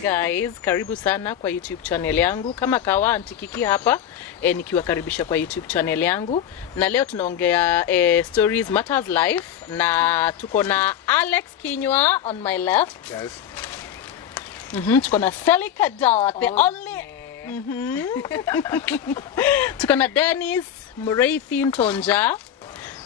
guys, karibu sana kwa YouTube channel yangu. Kama kawa Antikiki hapa nikiwakaribisha kwa YouTube channel yangu. Na leo tunaongea stories matters life na tuko na Alex Kinywa on my left. Yes. Tuko na Selika Dot, the only tuko na Dennis Muraithi Ntonja.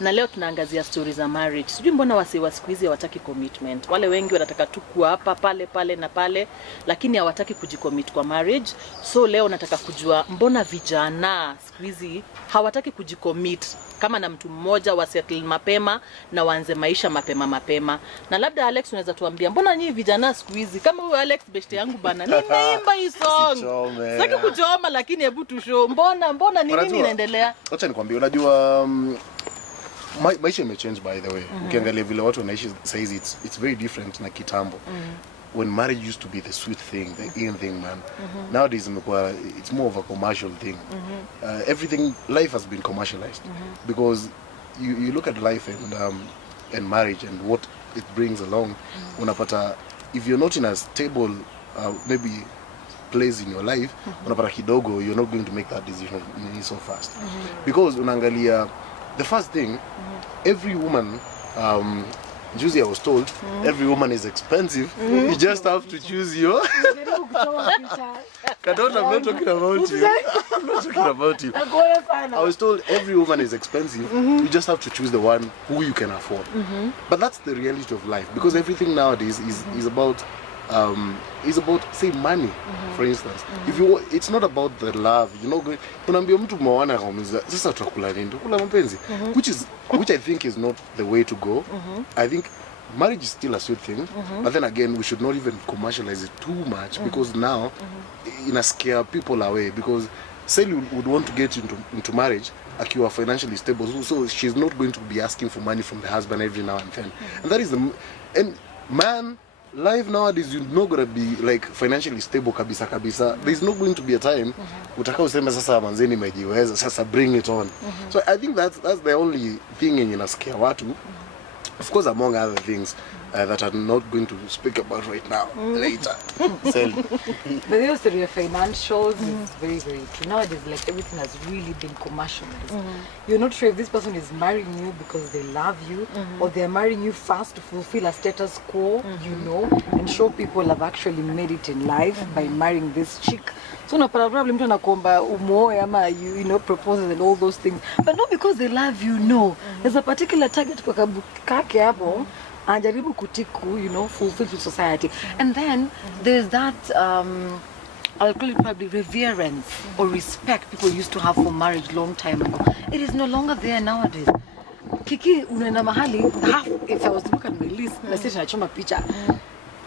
Na leo tunaangazia stories za marriage. Sijui mbona wasi wa siku hizi hawataki commitment. Wale wengi wanataka tu kuwa hapa pale na pale, lakini hawataki kujicommit kwa marriage. So leo nataka kujua mbona vijana siku hizi hawataki kujicommit kama na mtu mmoja, wa settle mapema na waanze maisha mapema. Na labda Alex unaweza tuambia mbona nyinyi vijana siku hizi kama huyo Alex beshte yangu bana, nimeimba hii song. Sitaki kuchoma, lakini hebu tu show mbona nini inaendelea? Acha nikwambie, unajua maisha imechange by the way. Ukiangalia vile watu wanaishi saizi, it's very different na kitambo. When marriage used to be the sweet thing, the in thing, man. Nowadays it's more of a commercial thing. Everything, life has been commercialized. Because you look at life and marriage and what it brings along. Unapata, if you're not in a stable maybe place in your life, unapata kidogo, you're not going to make that decision so fast. Because unaangalia, the first thing, every woman, usually I was told, every woman is expensive. You just have to choose your... Kadota, I'm not talking about you. I'm not talking about you. I was told every woman is expensive. You just have to choose the one who you can afford. But that's the reality of life. Because everything nowadays is about say money, for instance. If you, it's not about the love, you know. Unaambia mtu mwana kaumiza sasa tutakula nini? Tukula mapenzi, which I think is not the way to go. I think marriage is still a sweet thing, but then again we should not even commercialize it too much, because now it scare people away. Because Sally would want to get into marriage akiwa financially stable, so she's not going to be asking for money from the husband every now and then. And that is man, life nowadays, you're not going to be like financially stable kabisa. There's not going to be a time utakao useme sasa manzeni mejiweza, sasa bring it on. So I think that's the only thing in inasikia watu. Of course, among other things that I'm not going to speak about right now, later. The real story of financials is very, very true. Nowadays, like, everything has really been commercialized. You're not sure if this person is marrying you because they love you, or they're marrying you fast to fulfill a status quo, you know, and show people have actually made it in life by marrying this chick. So no problem mtu anakuomba umoe ama you know, proposes and all those things, but not because they love you. No, there's a particular target kwa kake hapo anajaribu kutiku, you know, fulfill to society. And then there's that I'll call it probably reverence or respect people used to have for marriage long time ago. It is no longer there nowadays. Kiki unaenda mahali, half, if I was to look at my list, let's say nachoma picha,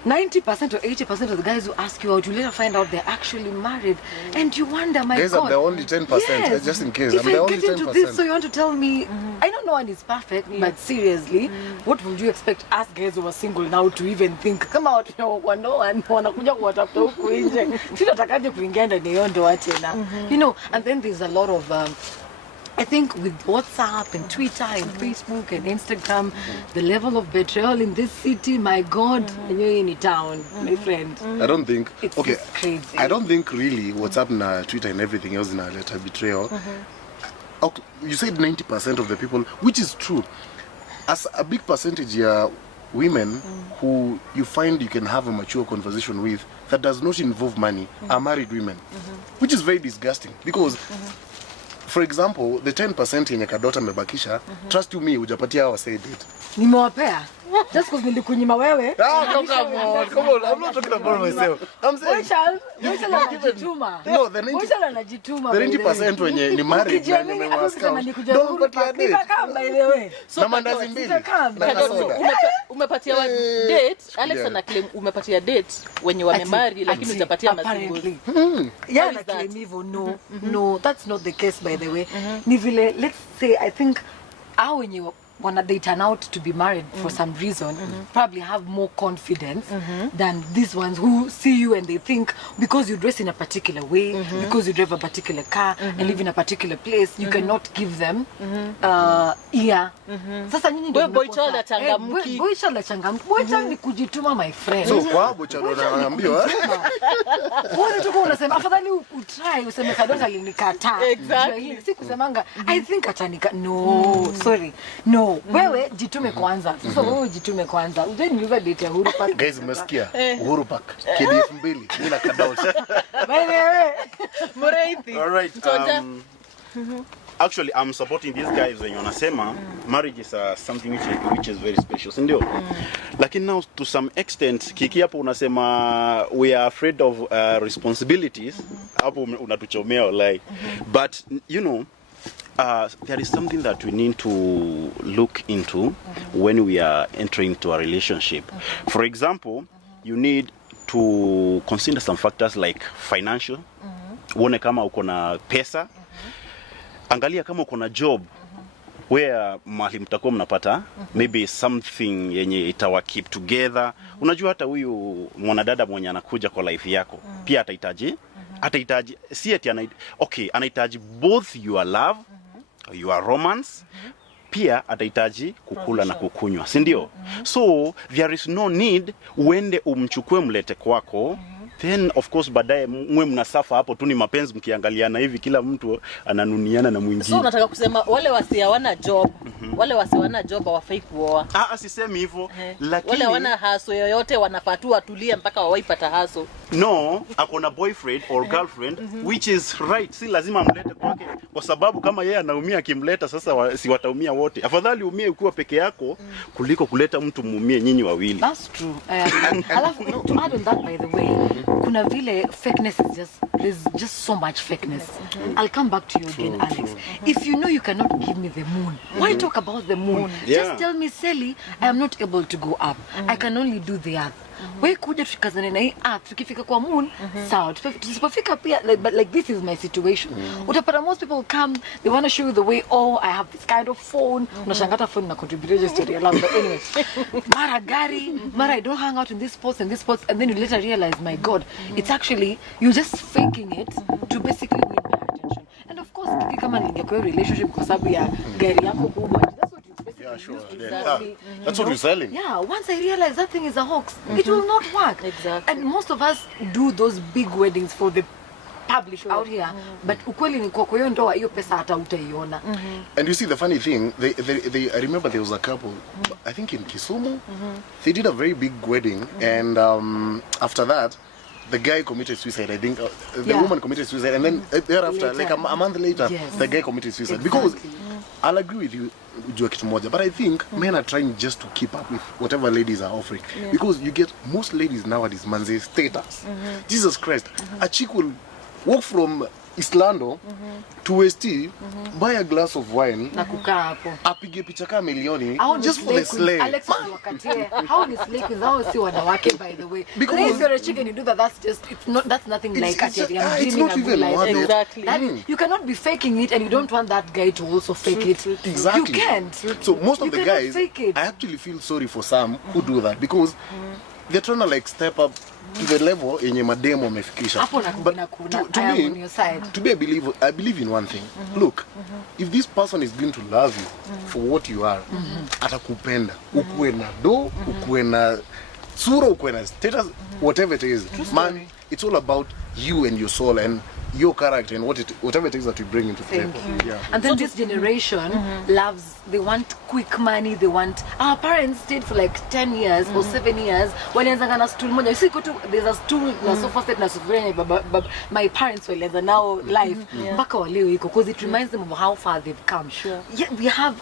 90% or 80% of the guys who ask you out, you later find out they're actually married, and you wonder, my guys, God. I'm the only 10%, yes. Just in case. If I'm the only get into 10%. This, so you want to tell me, I know no one is perfect, but seriously, what would you expect us guys who are single now to even think? Come out, you know, wanakuja kuwatafuta huku nje. Tunatakaje kuingia ndani ya ndoa tena. You know, and then there's a lot of I think with WhatsApp and Twitter and Facebook and Instagram, the level of betrayal in this city, my God, and you're in a town, my friend. I don't think, it's crazy. I don't think really WhatsApp and Twitter and everything else in a letter betrayal. Okay, you said 90% of the people, which is true. As a big percentage women who you find you can have a mature conversation with that does not involve money are married women, which is very disgusting. Because for example, the 10% yenye kadota mebakisha, trust you me, hujapatia hawa say date. Nimewapea. Just because nilikunyima wewe. Come on. I'm not talking about myself. I'm saying anajituma. No, the 90% wenye ni married na nimewaska. Don't put your date. Na mandazi mbili. Umepatia date, Alex ana claim umepatia date wenye wamemari lakini hujapatia masingle. Yeah, na claim hivyo. No, that's not the case by the way. Ni vile, let's say, I think wenye when they turn out to be married for some reason, probably have more confidence than these ones who see you and they think because you dress in a particular way, because you drive a particular car and live in a particular place, you cannot give them ear. Sasa nyinyi ndio boy child achangamki. Boy child achangamki. Boy child ni kujituma, my friend. So kwa boy child anaambiwa wewe tu unasema afadhali utry useme kadota alinikataa. Exactly. Si kusemanga I think atanika no, sorry. No, wewe jitume kwanza. Sasa wewe jitume kwanza. Usiniulize date ya Uhuru Park. guys, mmesikia Uhuru Park KDF 2 mimi na kadota. Wewe Muriithi. All right. Chonja. Actually, I'm supporting these guys when wanasema marriage is something which is very special, si ndio? Lakini now to some extent Kiki hapo unasema we are afraid of responsibilities, hapo unatuchomea like. But you know, there is something that we need to look into when we are entering into a relationship. For example, you need to consider some factors like financial. Uone kama uko na pesa. Angalia kama uko na job where mahali mtakuwa mnapata maybe something yenye itawa keep together. Unajua hata huyu mwanadada mwenye anakuja kwa life yako pia atahitaji si eti anahitaji both your love, your romance, pia atahitaji kukula na kukunywa, si ndio? So there is no need uende umchukue mlete kwako. Then of course baadaye mwe mnasafa hapo tu, ni mapenzi mkiangaliana hivi kila mtu ananuniana na mwingine. So unataka kusema wale wasiwana job, wale wasiwana job hawafai kuoa? Sisemi hivyo, lakini wale wana haso yoyote wanafaa tu atulie mpaka wawaipata haso. No, akona boyfriend or girlfriend which is right, si lazima amlete kwake kwa sababu kama yeye anaumia akimleta sasa si wataumia wote. Afadhali umie ukiwa peke yako kuliko kuleta mtu muumie nyinyi wawili. That's true. Alafu to add on that, by the way, kuna vile fakeness is there's just so much fakeness. I'll come back to you again, Alex. If you know you cannot give me the moon, why talk about the moon? Just tell me, Sally, I am not able to go up. I can only do the earth. Wewe kuja tukazane na hii earth, tukifika kwa moon, sawa. Tusipofika pia, but like this is my situation. Utapata most people come, they want to show you the way, oh, I have this kind of phone. Unashangata phone na contribute just to realize. But anyway, mara gari, mara I don't hang out in this spots and this spots, and then you later realize, my God, it's actually, you're just faking it to basically win my attention. And of course, kiki kama ningekuwa relationship kwa sababu ya gari yako kubwa. That's what you basically Exactly. That's what we're selling. Yeah, once I realize that thing is a hoax, it will not work. Exactly. And most of us do those big weddings for the public out here, but ukweli ni kwa hiyo ndoa hiyo pesa hata utaiona. And you see the funny thing, I remember there was a couple, I think in Kisumu, they did a very big wedding, and after that, the guy committed suicide. I think the woman committed suicide, and then thereafter, like a month later, the guy committed suicide. Because I'll agree with you, but I think men are trying just to keep up with whatever ladies are offering. Because you get most ladies nowadays, man, they status. Jesus Christ, a chick will walk from Islando to ST, buy a glass of wine, Na kukaa hapo. apige picha kama milioni How just for the slave. Alex wakatie. How is slave is how si wanawake, by the way. Because if you're a chick and you do that, that's just that's nothing like it's at it's not even worth it. Exactly. You cannot be faking it, and you don't want that guy to also fake it. Exactly. You can't. So most of You the cannot guys, fake it. I actually feel sorry for some who do that because they're trying to like step up to the level yenye mademo wamefikisha. Hapo But to I am on your side. Today I believe in one thing. Look, if this person is going to love you for what you are, atakupenda. Ukuwe na do, ukuwe na sura, ukuwe na status, whatever it is. Man, it's all about you and your soul and your character and whatever it is that you bring into the table. Yeah. And then this generation loves, they want quick money, they want, our parents stayed for like 10 years or 7 years, walianzanga na stool moja. You see, there's a stool na sofa set na sufuria, my parents walianza now life, mpaka waleo iko, because it reminds them of how far they've come. Sure. Yeah, we have,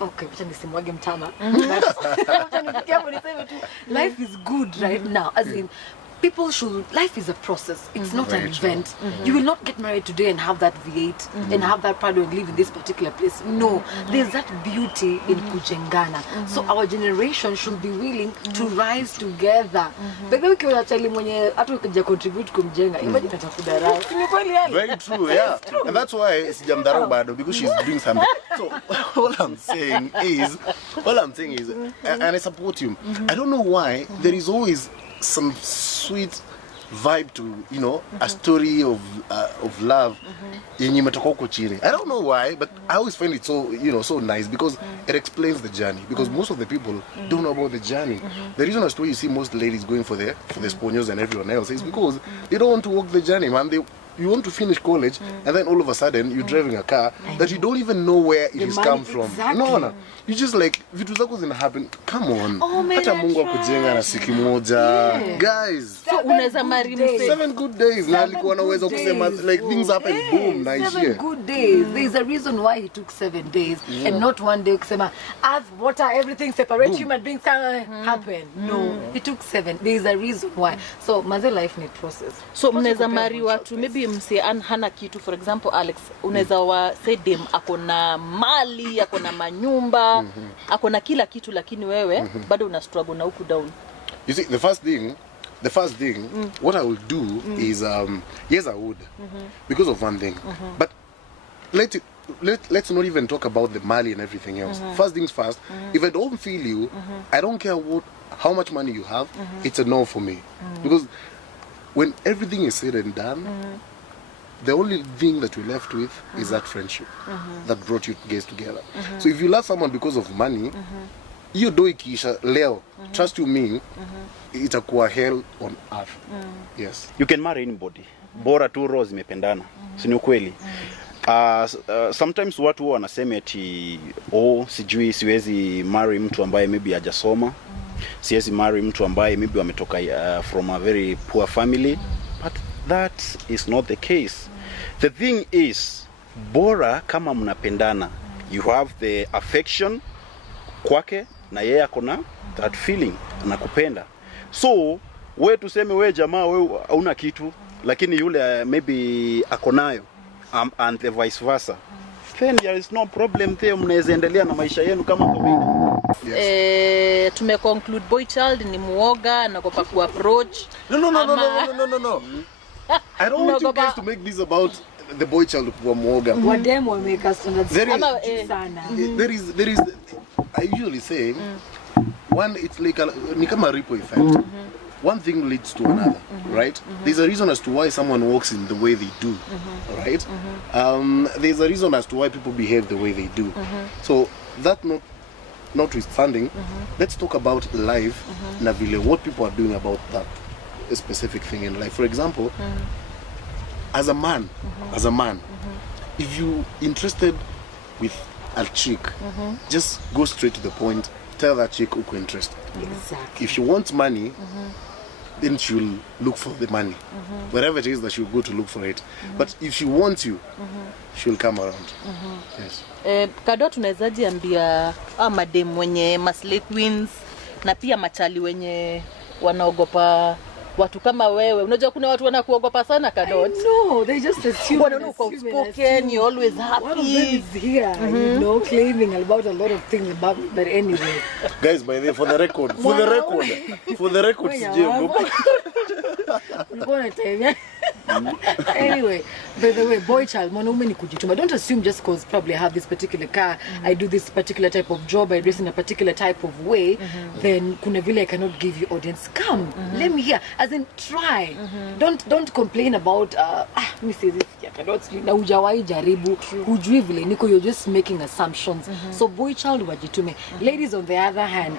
okay, wacha nisimwage mtama. Life is good right now, as in, people should, life is a process. It's not an Very true. event. You will not get married today and have that V8 and have that pride and live in this particular place. No, there's that beauty in kujengana. So our generation should be willing to rise together. But then ukiwa chali mwenye hata ukija contribute kumjenga, imagine atakudharau. Ni kweli yani. Very true, yeah. And that's why sijamdharau bado, because she's doing something. So all I'm saying is, and I support you. I don't know why there is always some sweet vibe to, you know, a story of love yenye imetoka huko chini. I don't know why, but I always find it so, you know, so nice because it explains the journey. Because most of the people don't know about the journey. The reason as to why you see most ladies going for the sponios and everyone else is because they don't want to walk the journey, man. You want to finish college and then all of a sudden you're driving a car that you don't even know where it has come from. Exactly. No. You just like, vitu zako zina happen. Come on. Oh, man, hata Mungu I akujenga na siku moja. Yeah. Guys. So unaweza marry mse 7 good days. Na alikuwa na uwezo kusema like things happen, boom, naishia. 7 good days. There's a reason why he took 7 days and not one day kusema earth, water, everything separate human beings can happen. No, he took 7. There's a reason why. So maze life need process. So mnaweza marry watu maybe mse hana kitu, for example Alex, unaweza wa say dem akona mali, akona manyumba, akona kila kitu, lakini wewe bado una struggle na huku down. You see, the first thing, what I will do is, yes, I would, because of one thing. But let's not even talk about the Mali and everything else. First things first, if I don't feel you, I don't care how much money you have, it's a no for me. Because when everything is said and done, the only thing that you're left with is that friendship that brought you guys together. So if you love someone because of money, hiyo do ikiisha leo, trust you me, itakuwa hell on earth. Yes. You can marry anybody. Bora tu roho zimependana. Si ni ukweli? Sometimes watu wanasema eti sijui siwezi marry mtu ambaye maybe hajasoma. Siwezi marry mtu ambaye maybe wametoka from a very poor family. But that is not the case. The thing is, bora kama mnapendana, you have the affection kwake na yeye akona that feeling anakupenda. So we tuseme we jamaa we hauna kitu lakini yule maybe akonayo, and the vice versa, then there is no problem there, mnaweza endelea na maisha yenu kama kawaida. Yes. Tume conclude boy child ni muoga, anagopa ku approach. No. I don't want you guys to make this about the boy child kuwa muoga. Wadem wameka standards sana. There is I usually say one, it's like ni kama ripple effect. One thing leads to another, right? There's a reason as to why someone walks in the way they do, right? There's a reason as to why people behave the way they do. So that notwithstanding, let's talk about life, na vile what people are doing about that specific thing in life. For example, as a man, if you interested with a chick, just go straight to the point. Tell that chick uko interested. Exactly. If she wants money, then she'll look for the money. Wherever it is that she'll go to look for it. But if she wants you, she'll come around. Yes. Kado tunawezaje ambia madem wenye maslay queens na pia machali wenye wanaogopa watu kama wewe? Unajua kuna watu wanakuogopa sana Kado. No, they just assume. Wana uko outspoken, you're always happy. One of them is here, you know, claiming about a lot of things about me. But anyway. Guys, by the way, for the record, sijiogopa. Anyway, by the way, boy child, mwanaume ni kujituma. Don't assume just because probably I have this particular car, I do this particular type of job, I dress in a particular type of way, then kuna vile I cannot give you audience. Come, let me hear. As in, try. Don't complain about me say this. Na hujawai jaribu, hujui vile niko, you're just making assumptions. So boy child wajitume. Ladies on the other hand,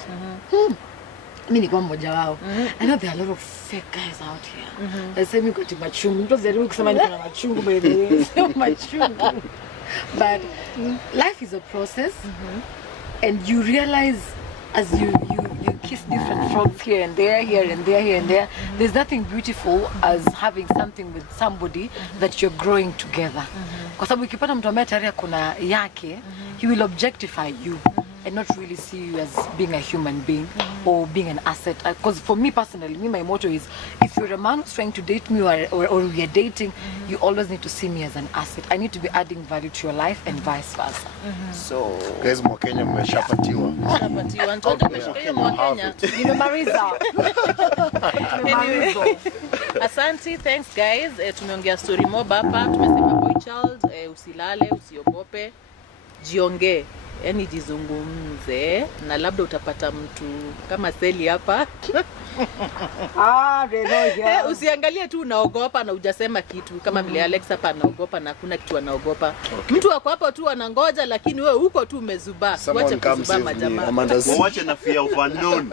mimi ni kwa mmoja wao. I know there are a lot of fake guys out here. Nasema niko ati machungu. Mtu zaribu kusema niko na machungu, by the way. Sio machungu. But life is a process, and you realize as you kiss different frogs here and there, there's nothing beautiful as having something with somebody that you're growing together. Kwa sababu ukipata mtu ambaye tayari kuna yake, he will objectify you. and not really see you as being a human being or being an asset. Because for me personally, my motto is, if you're a man who's trying to date me or we are dating, you always need to see me as an asset. I need to be adding value to your life and vice versa. So guys, Mokenya mmeshapatiwa. Shapatiwa. Ntonja umeshika Mkenya. nimemaliza. Anyway, asante, thanks guys. Tumeongea story mob hapa, tumesema boy child, usilale, usiogope, jiongee, yani jizungumze, na labda utapata mtu kama Seli hapa. Usiangalie tu unaogopa na hujasema kitu, kama vile Alex hapa anaogopa na hakuna kitu anaogopa. Mtu wako hapo tu anangoja, lakini wewe uko tu umezubaa. Wacha kuzubaa majamaa. Wacha na fear of unknown.